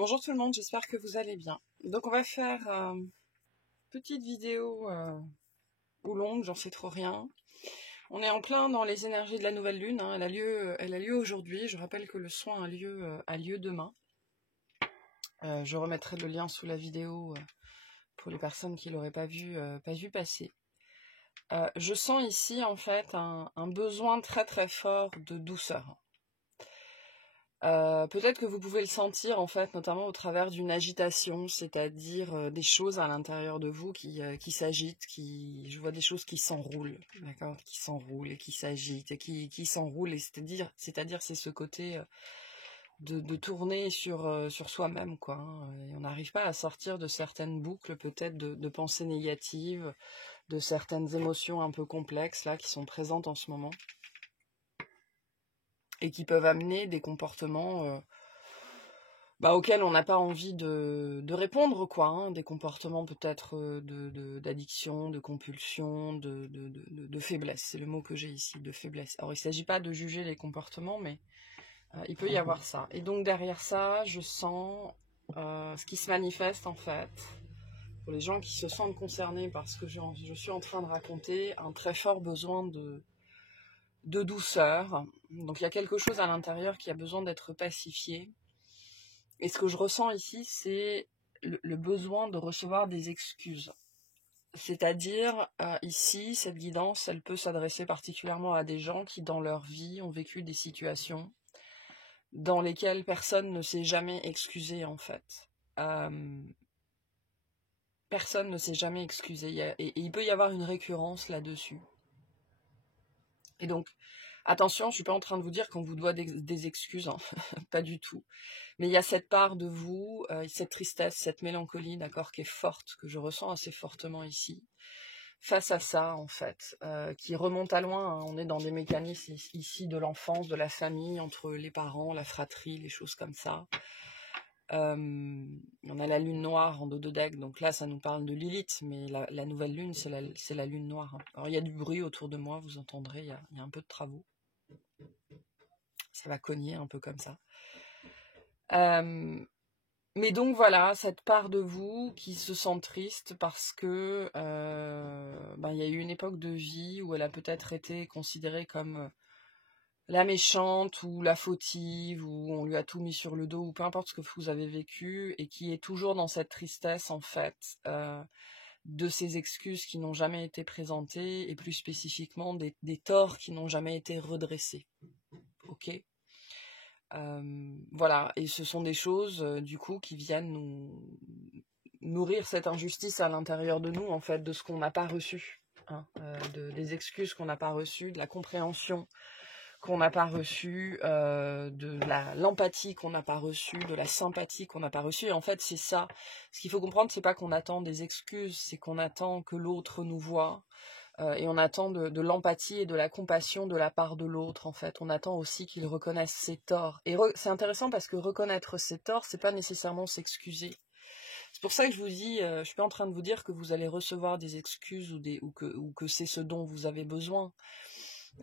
Bonjour tout le monde, j'espère que vous allez bien. Donc on va faire une petite vidéo ou longue, j'en sais trop rien. On est en plein dans les énergies de la nouvelle lune, hein. Elle a lieu aujourd'hui. Je rappelle que le soin a lieu demain. Je remettrai le lien sous la vidéo pour les personnes qui ne l'auraient pas vu passer. Je sens ici en fait un besoin très très fort de douceur. Peut-être que vous pouvez le sentir en fait, notamment au travers d'une agitation, c'est-à-dire des choses à l'intérieur de vous qui s'agitent, je vois des choses qui s'enroulent, d'accord, qui s'enroulent et qui s'agitent et qui s'enroulent, et c'est-à-dire c'est ce côté de tourner sur soi-même, quoi, hein, et on n'arrive pas à sortir de certaines boucles, peut-être de pensées négatives, de certaines émotions un peu complexes là qui sont présentes en ce moment et qui peuvent amener des comportements auxquels on n'a pas envie de répondre, quoi, hein, des comportements peut-être d'addiction, de compulsion, de faiblesse, c'est le mot que j'ai ici, de faiblesse. Alors il ne s'agit pas de juger les comportements, mais il peut y avoir ça. Et donc derrière ça, je sens ce qui se manifeste en fait, pour les gens qui se sentent concernés par ce que je suis en train de raconter, un très fort besoin de douceur. Donc il y a quelque chose à l'intérieur qui a besoin d'être pacifié. Et ce que je ressens ici, c'est le besoin de recevoir des excuses. C'est-à-dire, ici, cette guidance, elle peut s'adresser particulièrement à des gens qui, dans leur vie, ont vécu des situations dans lesquelles personne ne s'est jamais excusé, en fait. Personne ne s'est jamais excusé. Et il peut y avoir une récurrence là-dessus. Et donc, attention, je ne suis pas en train de vous dire qu'on vous doit des excuses, hein. Pas du tout. Mais il y a cette part de vous, cette tristesse, cette mélancolie, d'accord, qui est forte, que je ressens assez fortement ici, face à ça, en fait, qui remonte à loin, hein. On est dans des mécanismes ici de l'enfance, de la famille, entre les parents, la fratrie, les choses comme ça. On a la lune noire en dos de deck, donc là, ça nous parle de Lilith, mais la nouvelle lune, c'est la lune noire, hein. Alors, il y a du bruit autour de moi, vous entendrez, il y a un peu de travaux. Ça va cogner un peu comme ça. Mais donc voilà, cette part de vous qui se sent triste parce que il y a eu une époque de vie où elle a peut-être été considérée comme la méchante ou la fautive, où on lui a tout mis sur le dos, ou peu importe ce que vous avez vécu, et qui est toujours dans cette tristesse en fait de ces excuses qui n'ont jamais été présentées, et plus spécifiquement des torts qui n'ont jamais été redressés. Ok ? Voilà, et ce sont des choses du coup qui viennent nous nourrir cette injustice à l'intérieur de nous, en fait, de ce qu'on n'a pas reçu, hein, des excuses qu'on n'a pas reçues, de la compréhension qu'on n'a pas reçue, de l'empathie qu'on n'a pas reçue, de la sympathie qu'on n'a pas reçue. Et en fait, c'est ça. Ce qu'il faut comprendre, c'est pas qu'on attend des excuses, c'est qu'on attend que l'autre nous voie. Et on attend de l'empathie et de la compassion de la part de l'autre, en fait. On attend aussi qu'il reconnaisse ses torts. Et c'est intéressant parce que reconnaître ses torts, c'est pas nécessairement s'excuser. C'est pour ça que je vous dis, je suis pas en train de vous dire que vous allez recevoir des excuses ou que c'est ce dont vous avez besoin.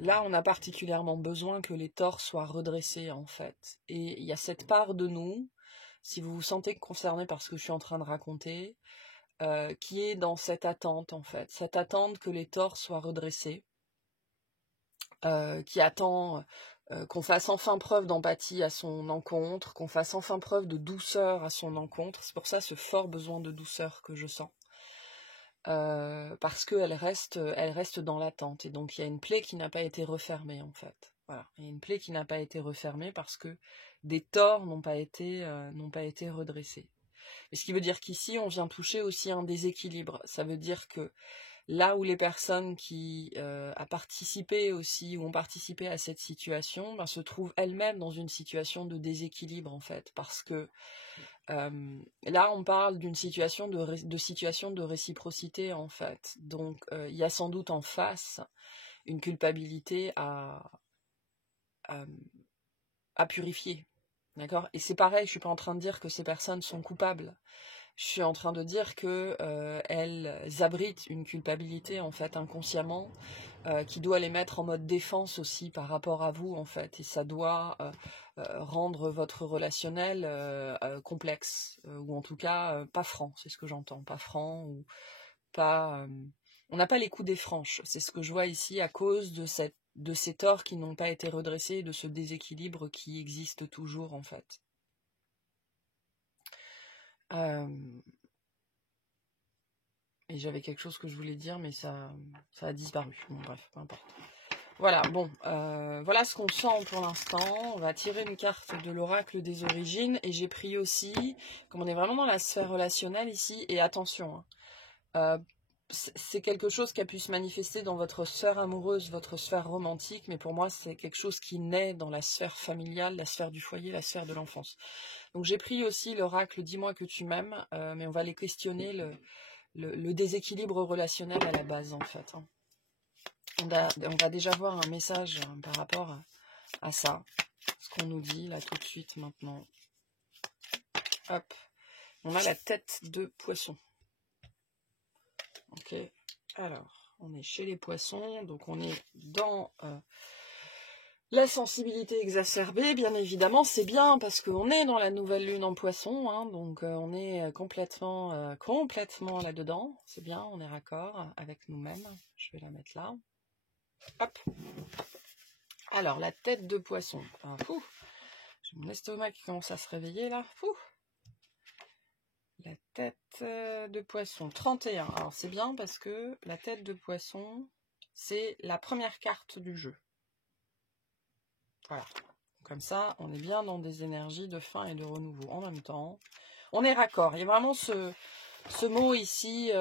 Là, on a particulièrement besoin que les torts soient redressés, en fait. Et il y a cette part de nous, si vous vous sentez concerné par ce que je suis en train de raconter, qui est dans cette attente, en fait. Cette attente que les torts soient redressés, qui attend qu'on fasse enfin preuve d'empathie à son encontre, qu'on fasse enfin preuve de douceur à son encontre. C'est pour ça ce fort besoin de douceur que je sens. Parce qu'elle reste dans l'attente. Et donc il y a une plaie qui n'a pas été refermée, en fait. Voilà. Il y a une plaie qui n'a pas été refermée parce que des torts n'ont pas été redressés. Et ce qui veut dire qu'ici, on vient toucher aussi un déséquilibre. Ça veut dire que là où les personnes qui ont participé aussi ou ont participé à cette situation se trouvent elles-mêmes dans une situation de déséquilibre, en fait, parce que là on parle d'une situation de réciprocité, en fait. Donc il y a sans doute en face une culpabilité à purifier, d'accord ? Et c'est pareil, je suis pas en train de dire que ces personnes sont coupables. Je suis en train de dire que elles abritent une culpabilité en fait inconsciemment qui doit les mettre en mode défense aussi par rapport à vous en fait, et ça doit rendre votre relationnel complexe ou en tout cas pas franc, c'est ce que j'entends, pas franc ou pas. On n'a pas les coups des franches, c'est ce que je vois ici à cause de ces torts qui n'ont pas été redressés, de ce déséquilibre qui existe toujours en fait. Et j'avais quelque chose que je voulais dire, mais ça a disparu. Bon, bref, peu importe. Voilà, bon, voilà ce qu'on sent pour l'instant. On va tirer une carte de l'oracle des origines. Et j'ai pris aussi, comme on est vraiment dans la sphère relationnelle ici, et attention, hein, c'est quelque chose qui a pu se manifester dans votre sphère amoureuse, votre sphère romantique, mais pour moi, c'est quelque chose qui naît dans la sphère familiale, la sphère du foyer, la sphère de l'enfance. Donc j'ai pris aussi l'oracle « Dis-moi que tu m'aimes », mais on va les questionner, le déséquilibre relationnel à la base, en fait. Hein. On va déjà voir un message par rapport à ça, ce qu'on nous dit là tout de suite maintenant. Hop, on a la tête de poisson. Ok, alors, on est chez les poissons, donc on est dans la sensibilité exacerbée, bien évidemment, c'est bien parce qu'on est dans la nouvelle lune en poisson, hein, donc on est complètement là-dedans, c'est bien, on est raccord avec nous-mêmes. Je vais la mettre là. Hop. Alors, la tête de poisson. Ah, j'ai mon estomac qui commence à se réveiller là. La tête de poisson, 31. Alors, c'est bien parce que la tête de poisson, c'est la première carte du jeu. Voilà. Comme ça, on est bien dans des énergies de fin et de renouveau en même temps. On est raccord. Il y a vraiment ce mot ici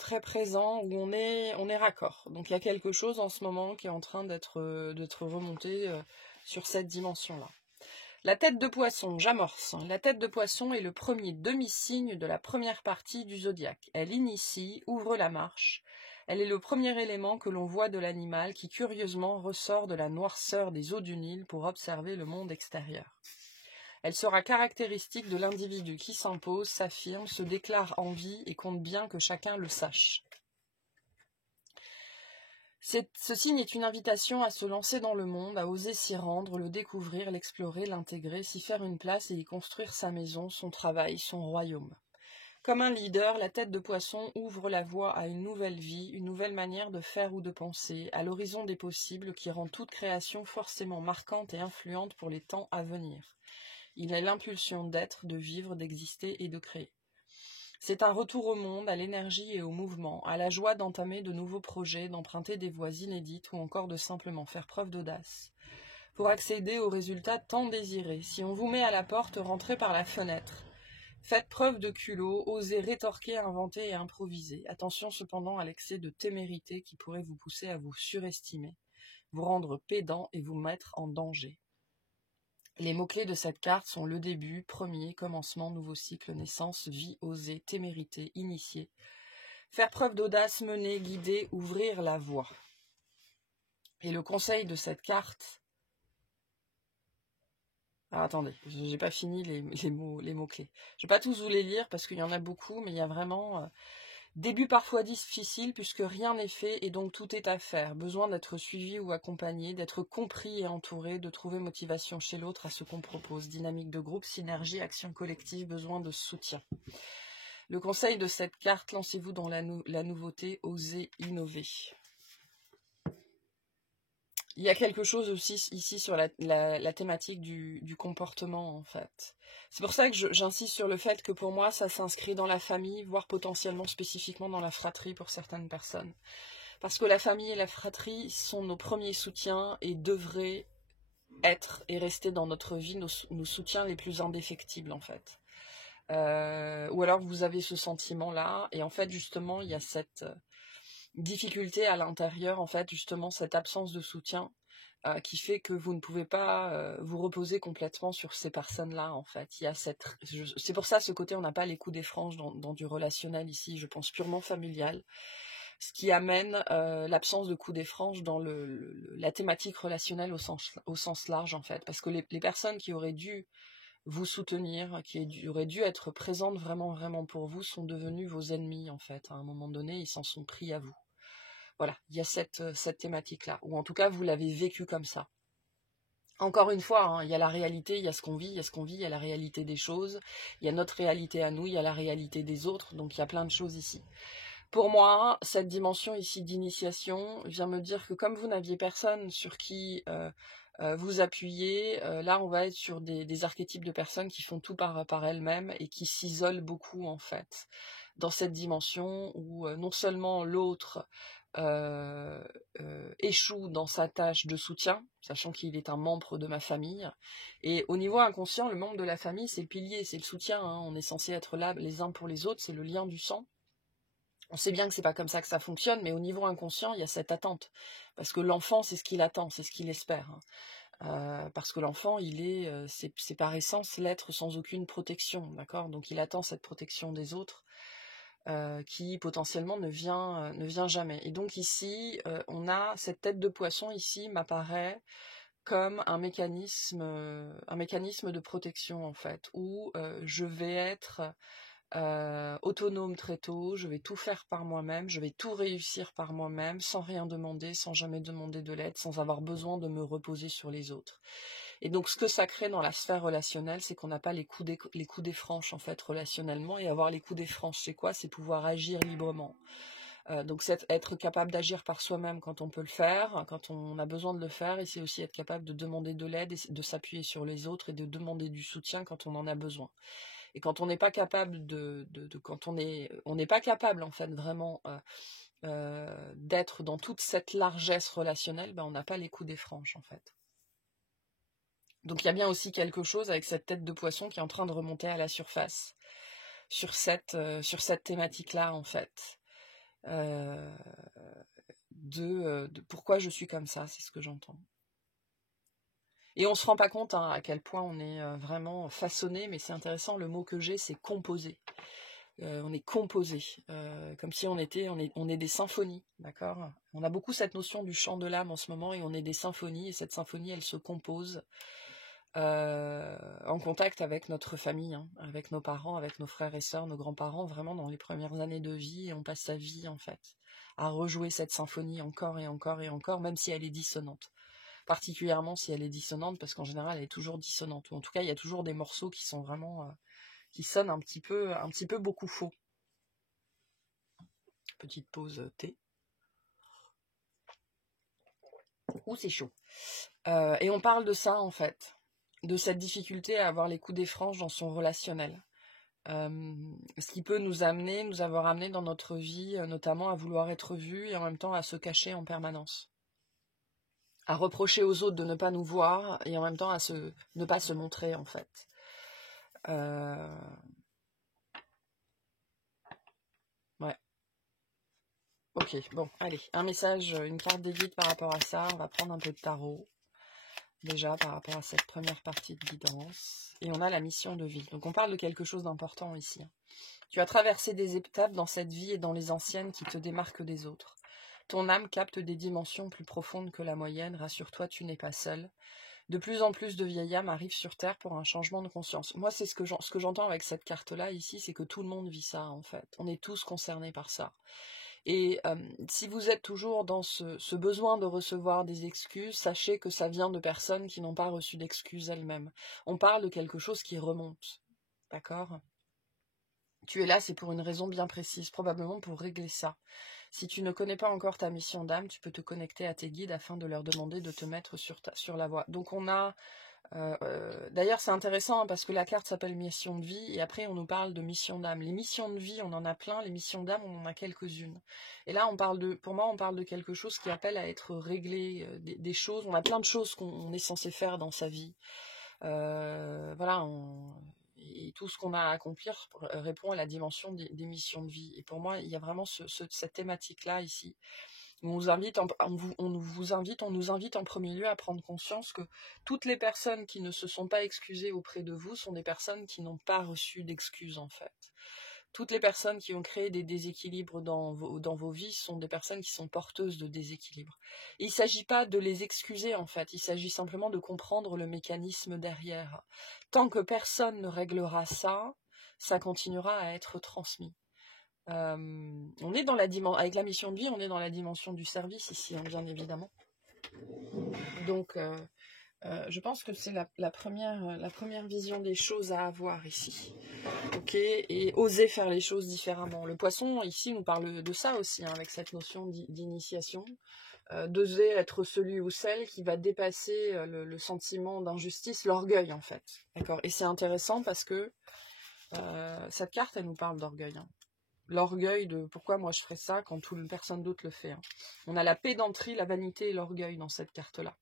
très présent où on est raccord. Donc il y a quelque chose en ce moment qui est en train d'être remonté sur cette dimension-là. La tête de poisson, j'amorce. La tête de poisson est le premier demi-signe de la première partie du zodiaque. Elle initie, ouvre la marche. Elle est le premier élément que l'on voit de l'animal qui curieusement ressort de la noirceur des eaux du Nil pour observer le monde extérieur. Elle sera caractéristique de l'individu qui s'impose, s'affirme, se déclare en vie et compte bien que chacun le sache. Ce signe est une invitation à se lancer dans le monde, à oser s'y rendre, le découvrir, l'explorer, l'intégrer, s'y faire une place et y construire sa maison, son travail, son royaume. Comme un leader, la tête de poisson ouvre la voie à une nouvelle vie, une nouvelle manière de faire ou de penser, à l'horizon des possibles qui rend toute création forcément marquante et influente pour les temps à venir. Il a l'impulsion d'être, de vivre, d'exister et de créer. C'est un retour au monde, à l'énergie et au mouvement, à la joie d'entamer de nouveaux projets, d'emprunter des voies inédites ou encore de simplement faire preuve d'audace. Pour accéder aux résultats tant désirés, si on vous met à la porte, rentrez par la fenêtre. Faites preuve de culot, osez rétorquer, inventer et improviser. Attention cependant à l'excès de témérité qui pourrait vous pousser à vous surestimer, vous rendre pédant et vous mettre en danger. Les mots-clés de cette carte sont le début, premier, commencement, nouveau cycle, naissance, vie, oser, témérité, initier. Faire preuve d'audace, mener, guider, ouvrir la voie. Et le conseil de cette carte... Alors attendez, j'ai pas fini les mots-clés. Je vais pas tous vous les lire parce qu'il y en a beaucoup, mais il y a vraiment... Début parfois difficile puisque rien n'est fait et donc tout est à faire. Besoin d'être suivi ou accompagné, d'être compris et entouré, de trouver motivation chez l'autre à ce qu'on propose. Dynamique de groupe, synergie, action collective, besoin de soutien. Le conseil de cette carte, lancez-vous dans la nouveauté, osez innover. Il y a quelque chose aussi ici sur la thématique du comportement, en fait. C'est pour ça que j'insiste sur le fait que pour moi, ça s'inscrit dans la famille, voire potentiellement spécifiquement dans la fratrie pour certaines personnes. Parce que la famille et la fratrie sont nos premiers soutiens et devraient être et rester dans notre vie nos soutiens les plus indéfectibles, en fait. Ou alors vous avez ce sentiment-là, et en fait, justement, il y a cette... difficulté à l'intérieur, en fait, justement, cette absence de soutien qui fait que vous ne pouvez pas vous reposer complètement sur ces personnes-là, en fait. Il y a c'est pour ça, ce côté, on n'a pas les coups des franges dans du relationnel ici, je pense purement familial, ce qui amène l'absence de coups des franges dans la thématique relationnelle au sens large, en fait, parce que les personnes qui auraient dû vous soutenir, qui auraient dû être présentes vraiment, vraiment pour vous, sont devenues vos ennemis, en fait. À un moment donné, ils s'en sont pris à vous. Voilà, il y a cette thématique-là, ou en tout cas, vous l'avez vécu comme ça. Encore une fois, hein, il y a la réalité, il y a ce qu'on vit, il y a ce qu'on vit, il y a la réalité des choses, il y a notre réalité à nous, il y a la réalité des autres, donc il y a plein de choses ici. Pour moi, cette dimension ici d'initiation vient me dire que comme vous n'aviez personne sur qui vous appuyer, là on va être sur des archétypes de personnes qui font tout par elles-mêmes et qui s'isolent beaucoup en fait, dans cette dimension où non seulement l'autre échoue dans sa tâche de soutien, sachant qu'il est un membre de ma famille, et au niveau inconscient, le membre de la famille c'est le pilier, c'est le soutien, hein. On est censé être là les uns pour les autres, c'est le lien du sang. On sait bien que c'est pas comme ça que ça fonctionne, mais au niveau inconscient, il y a cette attente. Parce que l'enfant, c'est ce qu'il attend, c'est ce qu'il espère. Parce que l'enfant, c'est par essence l'être sans aucune protection, d'accord? Donc il attend cette protection des autres, qui potentiellement ne vient jamais. Et donc ici, on a cette tête de poisson ici m'apparaît comme un mécanisme de protection en fait, où je vais être autonome très tôt, je vais tout faire par moi-même, je vais tout réussir par moi-même, sans rien demander, sans jamais demander de l'aide, sans avoir besoin de me reposer sur les autres. Et donc ce que ça crée dans la sphère relationnelle, c'est qu'on n'a pas les coups des franches en fait relationnellement, et avoir les coups des franches, c'est quoi? C'est pouvoir agir librement. Donc c'est être capable d'agir par soi-même quand on peut le faire, quand on a besoin de le faire, et c'est aussi être capable de demander de l'aide, et de s'appuyer sur les autres, et de demander du soutien quand on en a besoin. Et quand on n'est pas capable quand on n'est pas capable en fait vraiment d'être dans toute cette largesse relationnelle, ben on n'a pas les coups des franges en fait. Donc il y a bien aussi quelque chose avec cette tête de poisson qui est en train de remonter à la surface sur cette thématique-là en fait. De pourquoi je suis comme ça, c'est ce que j'entends. Et on se rend pas compte à quel point on est vraiment façonné, mais c'est intéressant, le mot que j'ai, c'est composé. On est composé, comme si on est des symphonies, d'accord? On a beaucoup cette notion du chant de l'âme en ce moment, et on est des symphonies, et cette symphonie, elle se compose en contact avec notre famille, hein, avec nos parents, avec nos frères et sœurs, nos grands-parents, vraiment dans les premières années de vie, et on passe sa vie en fait à rejouer cette symphonie encore et encore et encore, même si elle est dissonante. Particulièrement si elle est dissonante, parce qu'en général elle est toujours dissonante, ou en tout cas il y a toujours des morceaux qui sont vraiment qui sonnent un petit peu beaucoup faux. Petite pause thé. Ouh, c'est chaud. Et on parle de ça en fait, de cette difficulté à avoir les coups des franges dans son relationnel. Ce qui peut nous avoir amené dans notre vie, notamment à vouloir être vu, et en même temps à se cacher en permanence. À reprocher aux autres de ne pas nous voir, et en même temps à ne pas se montrer en fait. Ouais. Ok, bon, allez, un message, une carte des guides par rapport à ça. On va prendre un peu de tarot, déjà, par rapport à cette première partie de guidance. Et on a la mission de vie. Donc on parle de quelque chose d'important ici. Tu as traversé des étapes dans cette vie et dans les anciennes qui te démarquent des autres. Ton âme capte des dimensions plus profondes que la moyenne. Rassure-toi, tu n'es pas seul. De plus en plus de vieilles âmes arrivent sur Terre pour un changement de conscience. Moi, c'est ce que j'entends avec cette carte-là ici, c'est que tout le monde vit ça, en fait. On est tous concernés par ça. Et si vous êtes toujours dans ce besoin de recevoir des excuses, sachez que ça vient de personnes qui n'ont pas reçu d'excuses elles-mêmes. On parle de quelque chose qui remonte. D'accord ? Tu es là, c'est pour une raison bien précise, probablement pour régler ça. Si tu ne connais pas encore ta mission d'âme, tu peux te connecter à tes guides afin de leur demander de te mettre sur la voie. Donc on a... d'ailleurs c'est intéressant hein, parce que la carte s'appelle mission de vie, et après on nous parle de mission d'âme. Les missions de vie, on en a plein, les missions d'âme, on en a quelques-unes. Et là pour moi on parle de quelque chose qui appelle à être réglé, des choses. On a plein de choses qu'on est censé faire dans sa vie. Voilà, et tout ce qu'on a à accomplir répond à la dimension des missions de vie. Et pour moi, il y a vraiment cette thématique-là ici. On nous invite en premier lieu à prendre conscience que toutes les personnes qui ne se sont pas excusées auprès de vous sont des personnes qui n'ont pas reçu d'excuses en fait. Toutes les personnes qui ont créé des déséquilibres dans vos vies sont des personnes qui sont porteuses de déséquilibres. Et il ne s'agit pas de les excuser en fait, il s'agit simplement de comprendre le mécanisme derrière. Tant que personne ne réglera ça, ça continuera à être transmis. On est dans la dimension, avec la mission de vie, on est dans la dimension du service ici, hein, bien évidemment. Donc, je pense que c'est la première vision des choses à avoir ici. Ok, et oser faire les choses différemment. Le poisson, ici, nous parle de ça aussi, hein, avec cette notion d'initiation. D'oser être celui ou celle qui va dépasser le sentiment d'injustice, l'orgueil, en fait. D'accord. Et c'est intéressant parce que cette carte, elle nous parle d'orgueil. Hein. L'orgueil de pourquoi moi je ferais ça quand personne d'autre le fait. Hein. On a la pédanterie, la vanité et l'orgueil dans cette carte-là.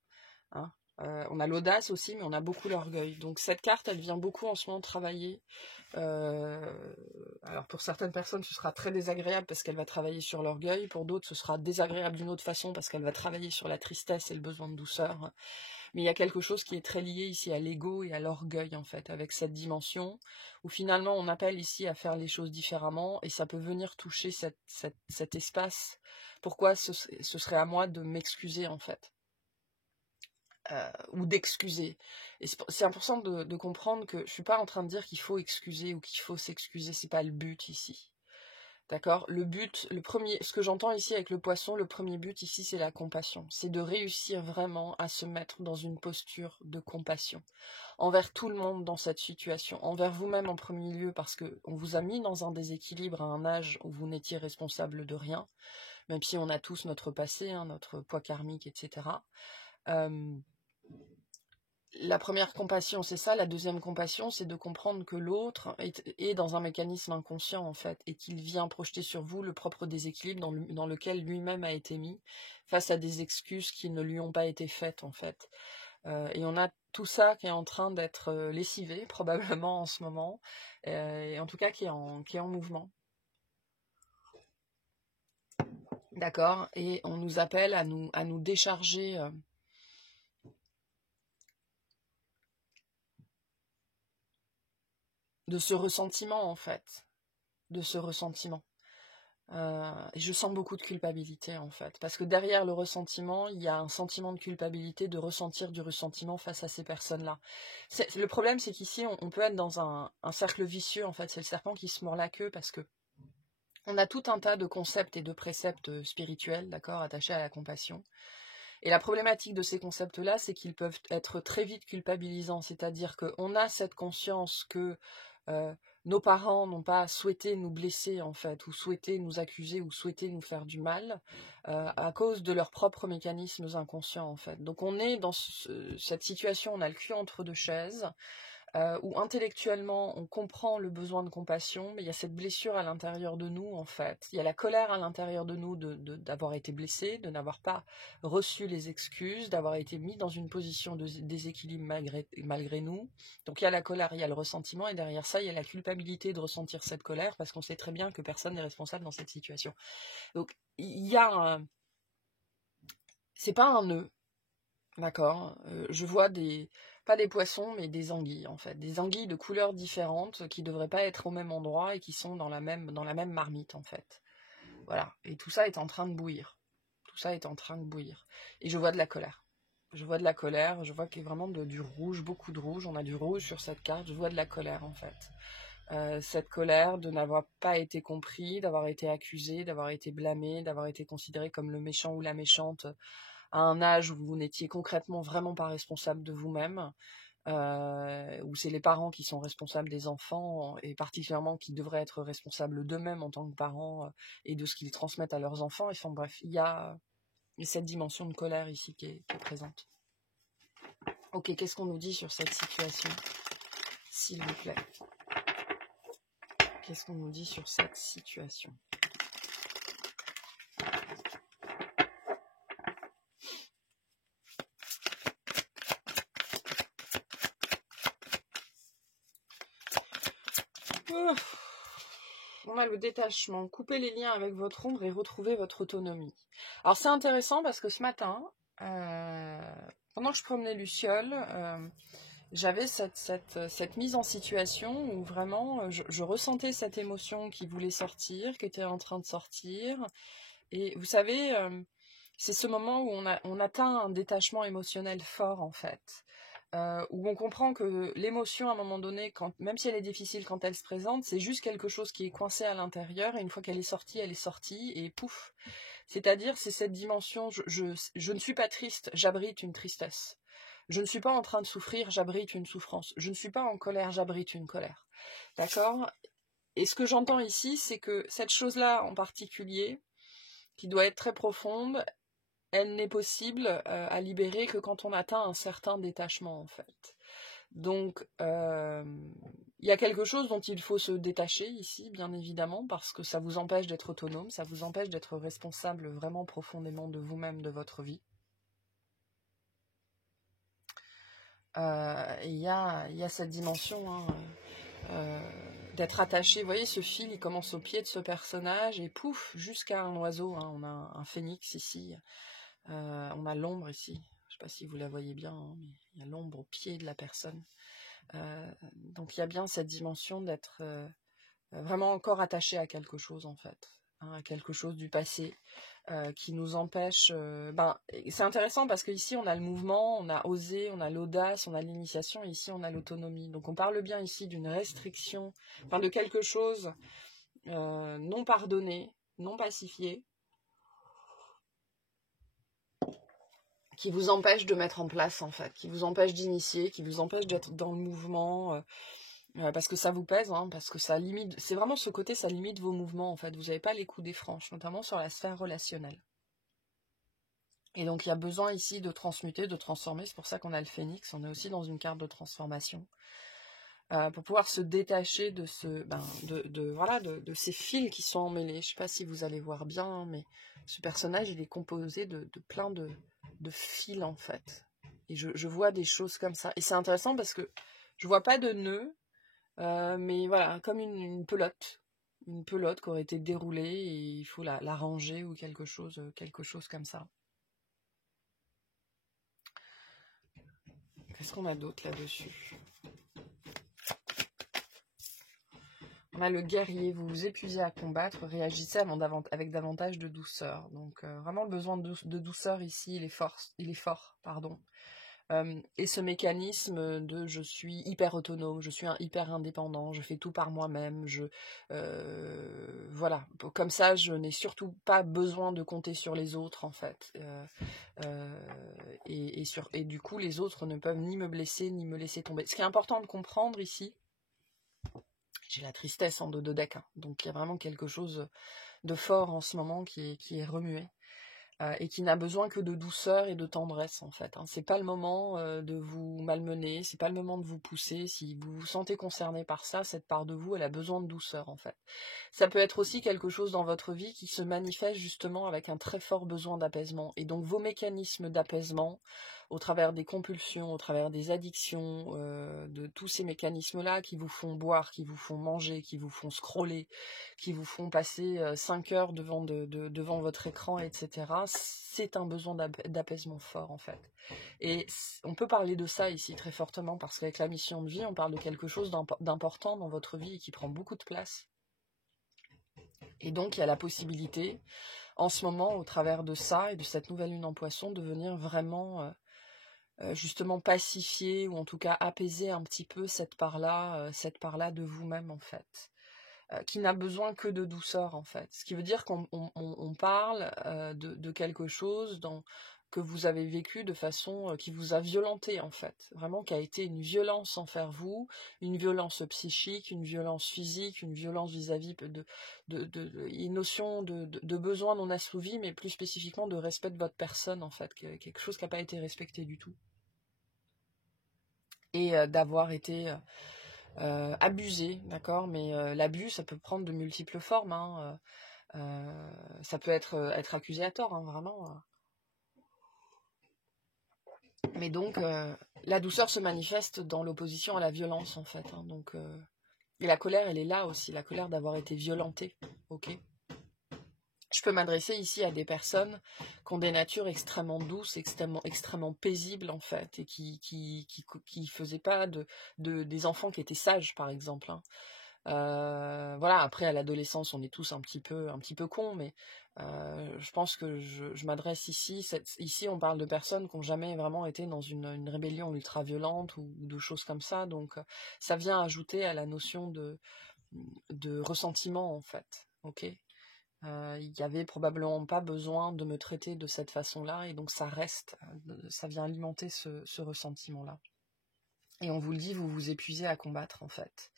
Hein. On a l'audace aussi, mais on a beaucoup l'orgueil. Donc cette carte, elle vient beaucoup en ce moment travailler. Alors pour certaines personnes, ce sera très désagréable parce qu'elle va travailler sur l'orgueil. Pour d'autres, ce sera désagréable d'une autre façon parce qu'elle va travailler sur la tristesse et le besoin de douceur. Mais il y a quelque chose qui est très lié ici à l'ego et à l'orgueil, en fait, avec cette dimension, où finalement on appelle ici à faire les choses différemment, et ça peut venir toucher cet espace. Pourquoi ce serait à moi de m'excuser, en fait, ou d'excuser. Et c'est important de comprendre que je ne suis pas en train de dire qu'il faut excuser ou qu'il faut s'excuser, c'est pas le but ici. D'accord? Le but, ce que j'entends ici avec le poisson, le premier but ici, c'est la compassion. C'est de réussir vraiment à se mettre dans une posture de compassion envers tout le monde dans cette situation, envers vous-même en premier lieu, parce qu'on vous a mis dans un déséquilibre à un âge où vous n'étiez responsable de rien, même si on a tous notre passé, hein, notre poids karmique, etc. La première compassion, c'est ça. La deuxième compassion, c'est de comprendre que l'autre est dans un mécanisme inconscient, en fait, et qu'il vient projeter sur vous le propre déséquilibre dans lequel lui-même a été mis, face à des excuses qui ne lui ont pas été faites, en fait. Et on a tout ça qui est en train d'être lessivé, probablement, en ce moment, et en tout cas qui est en mouvement. D'accord? Et on nous appelle à nous décharger... de ce ressentiment, en fait, de ce ressentiment. Et je sens beaucoup de culpabilité, en fait, parce que derrière le ressentiment, il y a un sentiment de culpabilité, de ressentir du ressentiment face à ces personnes-là. Le problème, c'est qu'ici, on peut être dans un cercle vicieux, en fait, c'est le serpent qui se mord la queue, parce que on a tout un tas de concepts et de préceptes spirituels, d'accord, attachés à la compassion. Et la problématique de ces concepts-là, c'est qu'ils peuvent être très vite culpabilisants, c'est-à-dire qu'on a cette conscience que nos parents n'ont pas souhaité nous blesser, en fait, ou souhaité nous accuser, ou souhaité nous faire du mal, à cause de leurs propres mécanismes inconscients, en fait. Donc on est dans cette situation, on a le cul entre deux chaises, où intellectuellement on comprend le besoin de compassion, mais il y a cette blessure à l'intérieur de nous, en fait. Il y a la colère à l'intérieur de nous d'avoir été blessé, de n'avoir pas reçu les excuses, d'avoir été mis dans une position de déséquilibre malgré nous. Donc il y a la colère, il y a le ressentiment, et derrière ça, il y a la culpabilité de ressentir cette colère, parce qu'on sait très bien que personne n'est responsable dans cette situation. Donc il y a c'est pas un nœud, d'accord. Je vois pas des poissons, mais des anguilles, en fait. Des anguilles de couleurs différentes qui ne devraient pas être au même endroit et qui sont dans la même marmite, en fait. Voilà. Et tout ça est en train de bouillir. Tout ça est en train de bouillir. Et je vois de la colère. Je vois de la colère. Je vois qu'il y a vraiment du rouge, beaucoup de rouge. On a du rouge sur cette carte. Je vois de la colère, en fait. Cette colère de n'avoir pas été compris, d'avoir été accusé, d'avoir été blâmé, d'avoir été considéré comme le méchant ou la méchante à un âge où vous n'étiez concrètement vraiment pas responsable de vous-même, où c'est les parents qui sont responsables des enfants, et particulièrement qui devraient être responsables d'eux-mêmes en tant que parents, et de ce qu'ils transmettent à leurs enfants. Enfin bref, il y a cette dimension de colère ici qui est présente. Ok, qu'est-ce qu'on nous dit sur cette situation, s'il vous plaît? Qu'est-ce qu'on nous dit sur cette situation? On a le détachement, couper les liens avec votre ombre et retrouver votre autonomie. Alors c'est intéressant parce que ce matin, pendant que je promenais Luciole, j'avais cette mise en situation où vraiment je ressentais cette émotion qui voulait sortir, qui était en train de sortir. Et vous savez, c'est ce moment où on atteint un détachement émotionnel fort en fait. Où on comprend que l'émotion à un moment donné, même si elle est difficile quand elle se présente, c'est juste quelque chose qui est coincé à l'intérieur, et une fois qu'elle est sortie, et pouf. C'est-à-dire, c'est cette dimension, je ne suis pas triste, j'abrite une tristesse. Je ne suis pas en train de souffrir, j'abrite une souffrance. Je ne suis pas en colère, j'abrite une colère. D'accord? Et ce que j'entends ici, c'est que cette chose-là en particulier, qui doit être très profonde, elle n'est possible à libérer que quand on atteint un certain détachement, en fait. Donc, il y a quelque chose dont il faut se détacher ici, bien évidemment, parce que ça vous empêche d'être autonome, ça vous empêche d'être responsable vraiment profondément de vous-même, de votre vie. Il y a cette dimension d'être attaché. Vous voyez, ce fil, il commence au pied de ce personnage, et pouf, jusqu'à un oiseau. Hein, on a un phénix ici, on a l'ombre ici. Je ne sais pas si vous la voyez bien, hein, mais il y a l'ombre au pied de la personne. Donc il y a bien cette dimension d'être vraiment encore attaché à quelque chose en fait, hein, à quelque chose du passé qui nous empêche. C'est intéressant parce qu'ici on a le mouvement, on a osé, on a l'audace, on a l'initiation, et ici on a l'autonomie. Donc on parle bien ici d'une restriction, enfin de quelque chose non pardonné, non pacifié, qui vous empêche de mettre en place en fait, qui vous empêche d'initier, qui vous empêche d'être dans le mouvement, parce que ça vous pèse, hein, parce que ça limite, c'est vraiment ce côté, ça limite vos mouvements en fait, vous n'avez pas les coups des franches, notamment sur la sphère relationnelle. Et donc il y a besoin ici de transmuter, de transformer, c'est pour ça qu'on a le phénix, on est aussi dans une carte de transformation, pour pouvoir se détacher de ces fils qui sont emmêlés. Je ne sais pas si vous allez voir bien, mais ce personnage il est composé de plein de fils en fait. Et je vois des choses comme ça. Et c'est intéressant parce que je vois pas de nœuds, mais voilà, comme une pelote. Une pelote qui aurait été déroulée et il faut la ranger ou quelque chose comme ça. Qu'est-ce qu'on a d'autre là-dessus? On a le guerrier, vous vous épuisez à combattre, réagissez avec davantage de douceur. Donc vraiment le besoin de douceur ici, il est fort, pardon. Et ce mécanisme de je suis hyper autonome, je suis hyper indépendant, je fais tout par moi-même, voilà, comme ça je n'ai surtout pas besoin de compter sur les autres en fait. Et du coup les autres ne peuvent ni me blesser ni me laisser tomber. Ce qui est important de comprendre ici, j'ai la tristesse en dos de deck, hein, donc il y a vraiment quelque chose de fort en ce moment qui est remué. Et qui n'a besoin que de douceur et de tendresse en fait. Hein. C'est pas le moment de vous malmener, c'est pas le moment de vous pousser. Si vous vous sentez concerné par ça, cette part de vous, elle a besoin de douceur en fait. Ça peut être aussi quelque chose dans votre vie qui se manifeste justement avec un très fort besoin d'apaisement. Et donc vos mécanismes d'apaisement, au travers des compulsions, au travers des addictions, de tous ces mécanismes-là qui vous font boire, qui vous font manger, qui vous font scroller, qui vous font passer 5 heures devant votre écran, etc. C'est un besoin d'apaisement fort en fait. Et on peut parler de ça ici très fortement parce qu'avec la mission de vie, on parle de quelque chose d'important dans votre vie et qui prend beaucoup de place. Et donc il y a la possibilité, en ce moment, au travers de ça et de cette nouvelle lune en poisson, de venir vraiment justement pacifier ou en tout cas apaiser un petit peu cette part-là de vous-même en fait. Qui n'a besoin que de douceur en fait. Ce qui veut dire qu'on parle de quelque chose que vous avez vécu de façon qui vous a violenté en fait. Vraiment qui a été une violence envers vous, une violence psychique, une violence physique, une violence vis-à-vis une notion de besoin non assouvi, mais plus spécifiquement de respect de votre personne en fait. Quelque chose qui n'a pas été respecté du tout. Et d'avoir été... abusé, d'accord, mais l'abus, ça peut prendre de multiples formes. Hein, ça peut être accusé à tort, hein, vraiment. Mais donc, la douceur se manifeste dans l'opposition à la violence, en fait. Hein, donc, et la colère, elle est là aussi, la colère d'avoir été violentée. Ok. Je Je peux m'adresser ici à des personnes qui ont des natures extrêmement douces, extrêmement paisibles en fait, et qui faisaient pas des enfants qui étaient sages par exemple, hein. Voilà, après à l'adolescence on est tous un petit peu cons, mais je pense que je m'adresse ici, ici on parle de personnes qui n'ont jamais vraiment été dans une rébellion ultra violente ou de choses comme ça, donc ça vient ajouter à la notion de ressentiment en fait, ok. Il y avait probablement pas besoin de me traiter de cette façon-là, et donc ça reste, ça vient alimenter ce ressentiment-là. Et on vous le dit, vous vous épuisez à combattre en fait.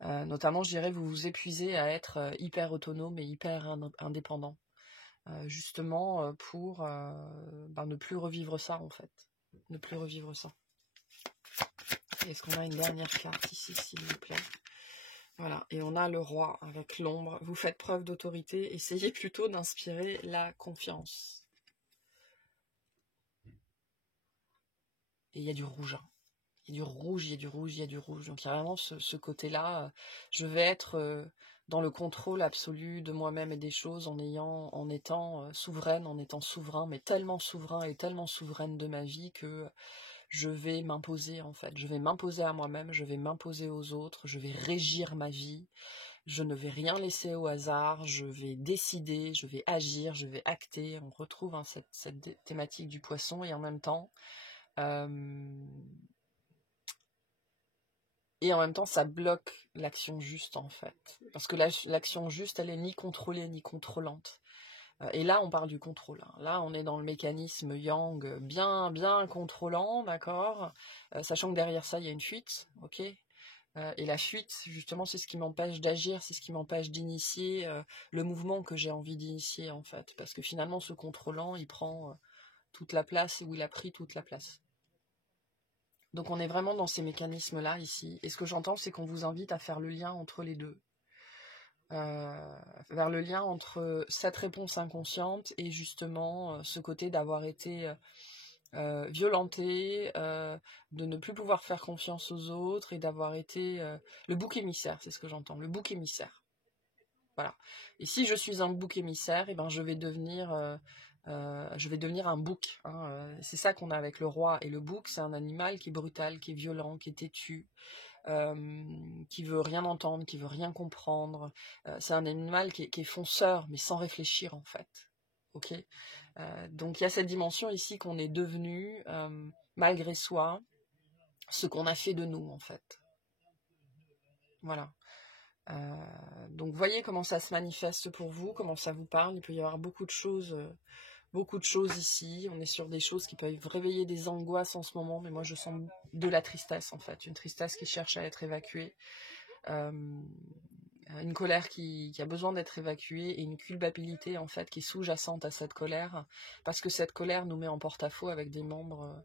Notamment, je dirais, vous vous épuisez à être hyper autonome et hyper indépendant, justement pour ne plus revivre ça en fait, ne plus revivre ça. Est-ce qu'on a une dernière carte ici, s'il vous plaît? Voilà, et on a le roi avec l'ombre. Vous faites preuve d'autorité, essayez plutôt d'inspirer la confiance. Et il y a du rouge, hein. Il y a du rouge, il y a du rouge, il y a du rouge. Donc il y a vraiment ce côté-là. Je vais être dans le contrôle absolu de moi-même et des choses en étant souveraine, en étant souverain, mais tellement souverain et tellement souveraine de ma vie que je vais m'imposer en fait. Je vais m'imposer à moi-même, je vais m'imposer aux autres, je vais régir ma vie. Je ne vais rien laisser au hasard, je vais décider, je vais agir, je vais acter. On retrouve hein, cette thématique du poisson, et en même temps, ça bloque l'action juste en fait. Parce que l'action juste, elle est ni contrôlée ni contrôlante. Et là, on parle du contrôle, hein. Là, on est dans le mécanisme yang bien, bien contrôlant, d'accord, sachant que derrière ça, il y a une fuite, ok. Et la fuite, justement, c'est ce qui m'empêche d'agir, c'est ce qui m'empêche d'initier le mouvement que j'ai envie d'initier, en fait. Parce que finalement, ce contrôlant, il prend toute la place, ou il a pris toute la place. Donc on est vraiment dans ces mécanismes-là, ici. Et ce que j'entends, c'est qu'on vous invite à faire le lien entre les deux. Vers le lien entre cette réponse inconsciente et justement ce côté d'avoir été violenté, de ne plus pouvoir faire confiance aux autres et d'avoir été le bouc émissaire, c'est ce que j'entends, le bouc émissaire. Voilà. Et si je suis un bouc émissaire, et ben je vais devenir un bouc, hein. C'est ça qu'on a avec le roi et le bouc, c'est un animal qui est brutal, qui est violent, qui est têtu, qui veut rien entendre, qui veut rien comprendre. C'est un animal qui est fonceur, mais sans réfléchir en fait. Ok. Donc il y a cette dimension ici qu'on est devenu, malgré soi, ce qu'on a fait de nous en fait. Voilà. Donc voyez comment ça se manifeste pour vous, comment ça vous parle. Il peut y avoir beaucoup de choses ici. On est sur des choses qui peuvent réveiller des angoisses en ce moment, mais moi je sens de la tristesse en fait, une tristesse qui cherche à être évacuée, une colère qui a besoin d'être évacuée, et une culpabilité en fait qui est sous-jacente à cette colère, parce que cette colère nous met en porte-à-faux avec des membres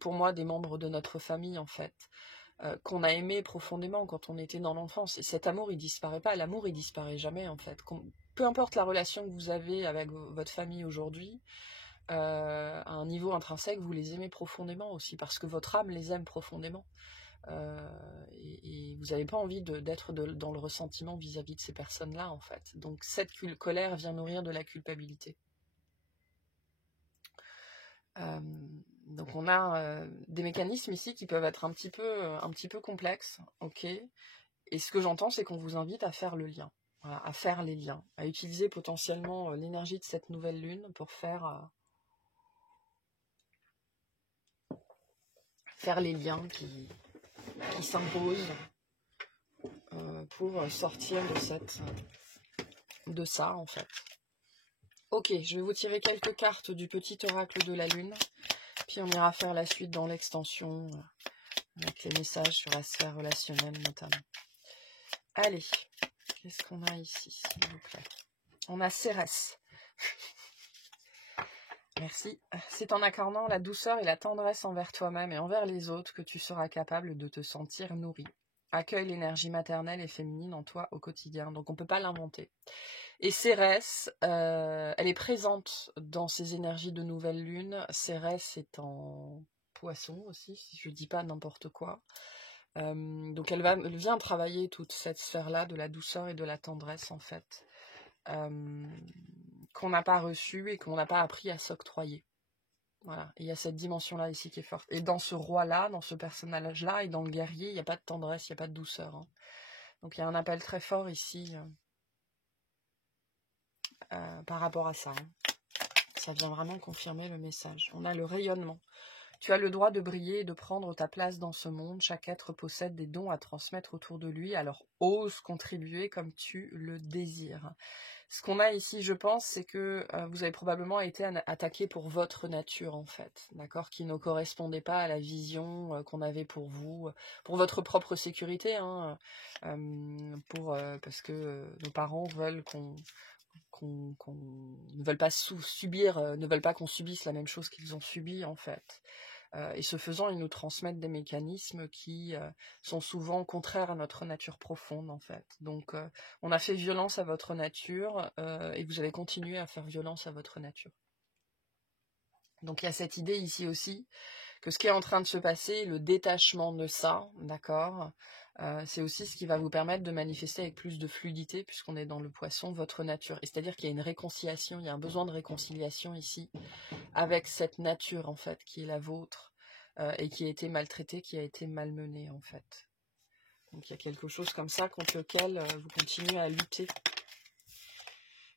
pour moi des membres de notre famille en fait. Qu'on a aimé profondément quand on était dans l'enfance. Et cet amour, il disparaît pas. L'amour, il disparaît jamais, en fait. Peu importe la relation que vous avez avec votre famille aujourd'hui, à un niveau intrinsèque, vous les aimez profondément aussi, parce que votre âme les aime profondément. Et vous n'avez pas envie d'être dans le ressentiment vis-à-vis de ces personnes-là, en fait. Donc cette colère vient nourrir de la culpabilité. Donc on a des mécanismes ici qui peuvent être un petit peu complexes, ok. Et ce que j'entends, c'est qu'on vous invite à faire le lien, voilà, à faire les liens, à utiliser potentiellement l'énergie de cette nouvelle lune pour faire les liens qui s'imposent pour sortir de ça en fait. Ok, je vais vous tirer quelques cartes du petit oracle de la lune, puis on ira faire la suite dans l'extension avec les messages sur la sphère relationnelle notamment. Allez, qu'est-ce qu'on a ici, s'il vous plaît? On a Cérès. Merci. C'est en incarnant la douceur et la tendresse envers toi-même et envers les autres que tu seras capable de te sentir nourri. Accueille l'énergie maternelle et féminine en toi au quotidien. Donc on ne peut pas l'inventer. Et Cérès, elle est présente dans ces énergies de nouvelle lune. Cérès est en poisson aussi, si je ne dis pas n'importe quoi. Donc elle vient travailler toute cette sphère-là de la douceur et de la tendresse en fait. qu'on n'a pas reçue et qu'on n'a pas appris à s'octroyer. Voilà, il y a cette dimension-là ici qui est forte. Et dans ce roi-là, dans ce personnage-là, et dans le guerrier, il n'y a pas de tendresse, il n'y a pas de douceur. Hein. Donc il y a un appel très fort ici par rapport à ça. Hein. Ça vient vraiment confirmer le message. On a le rayonnement. Tu as le droit de briller et de prendre ta place dans ce monde. Chaque être possède des dons à transmettre autour de lui, alors ose contribuer comme tu le désires. Ce qu'on a ici, je pense, c'est que vous avez probablement été attaqué pour votre nature, en fait, d'accord, qui ne correspondait pas à la vision qu'on avait pour vous, pour votre propre sécurité, hein, parce que nos parents veulent qu'on ne veulent pas subir, ne veulent pas qu'on subisse la même chose qu'ils ont subi, en fait. Et ce faisant, ils nous transmettent des mécanismes qui sont souvent contraires à notre nature profonde, en fait. Donc, on a fait violence à votre nature et vous avez continué à faire violence à votre nature. Donc, il y a cette idée ici aussi que ce qui est en train de se passer, le détachement de ça, d'accord, c'est aussi ce qui va vous permettre de manifester avec plus de fluidité, puisqu'on est dans le poisson, votre nature. Et c'est-à-dire qu'il y a une réconciliation, il y a un besoin de réconciliation ici, avec cette nature, en fait, qui est la vôtre, et qui a été maltraitée, qui a été malmenée, en fait. Donc il y a quelque chose comme ça contre lequel vous continuez à lutter.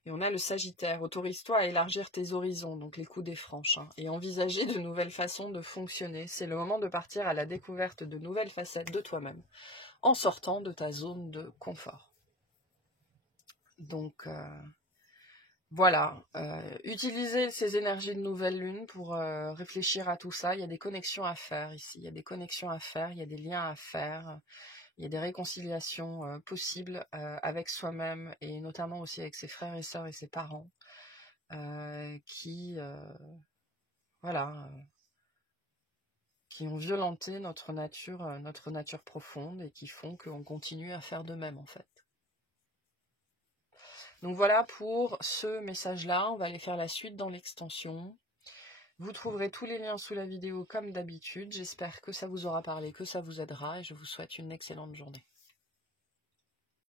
Et on a le Sagittaire. Autorise-toi à élargir tes horizons, donc les coups des franches, hein, et envisager de nouvelles façons de fonctionner. C'est le moment de partir à la découverte de nouvelles facettes de toi-même, en sortant de ta zone de confort. Donc, voilà. Utilisez ces énergies de nouvelle lune pour réfléchir à tout ça. Il y a des connexions à faire ici. Il y a des connexions à faire, il y a des liens à faire. Il y a des réconciliations possibles avec soi-même et notamment aussi avec ses frères et sœurs et ses parents qui ont violenté notre nature profonde et qui font qu'on continue à faire de même en fait. Donc voilà pour ce message-là. On va aller faire la suite dans l'extension. Vous trouverez tous les liens sous la vidéo comme d'habitude. J'espère que ça vous aura parlé, que ça vous aidera et je vous souhaite une excellente journée.